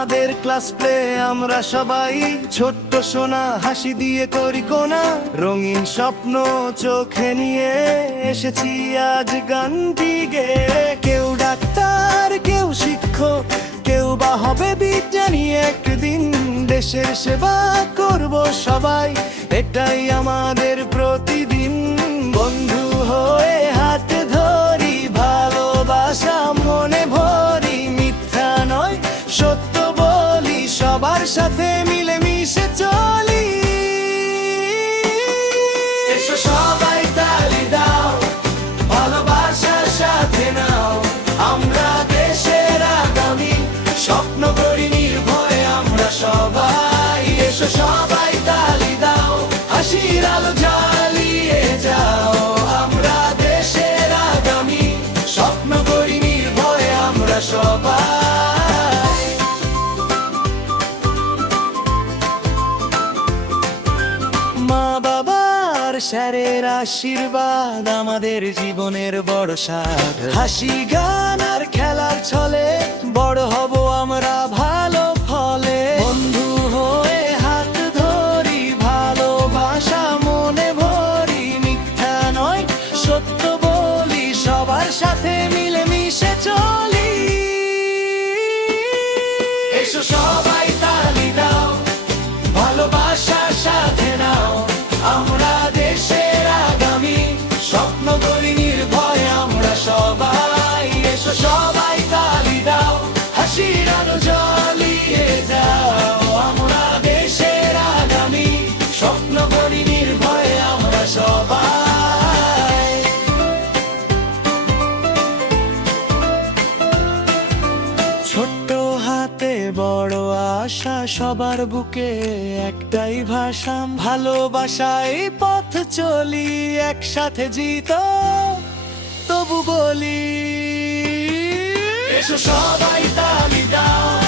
আমাদের class play আমরা সবাই ছোট্ট সোনা হাসি দিয়ে করি কোনা রঙিন স্বপ্ন চোখে নিয়ে এসেছি আজ গানটি গেয়ে কেউ ডাক্তার কেউ শিক্ষক কেউ বা হবে বিজ্ঞানী একদিন দেশের সেবা করব সবাই এটাই আমাদের প্রতিদিন বন্ধু হয়ে হাত ধরি ভালোবাসা মনে ভরি মিথ্যা নয় সত্য বলি সবার সাথে মিলে মিশে চলি এসো সবাই তালি দাও ভালোবাসার সাথে নাও আমরা দেশের আগামী স্বপ্ন করি নির্ভয়ে আমরা সবাই এসো সবাই তালি দাও হাসির আলো জ্বালিয়ে যাও আমরা দেশের আগামী স্বপ্ন করি নির্ভয়ে আমরা সবাই মা বাবার স্যারের আশীর্বাদ আমাদের জীবনের বড় সাথ হাসি গান আর খেলার ছলে বড় হব আমরা ভালো ফলে বন্ধু হয়ে হাত ধরি ভালোবাসা মনে ভরি মিথ্যা নয় সত্য বলি সবার সাথে মিলে মিশে চলি এসো সবাই তালি দাও ভালোবাসার সাথে নাও আমরা দেশের আগামী স্বপ্ন করি নির্ভয়ে আমরা সবাই এসো সবাই তালি দাও হাসির আলো জ্বালিয়ে যাও আমরা দেশের আগামী স্বপ্ন করি নির্ভয়ে আমরা সবাই ছোট্ট হাতে বড় আশা সবার বুকে একটাই ভাষা ভালোবাসায় পথ চলি একসাথে জিত তবু বলি এসো সবাই তালি দাও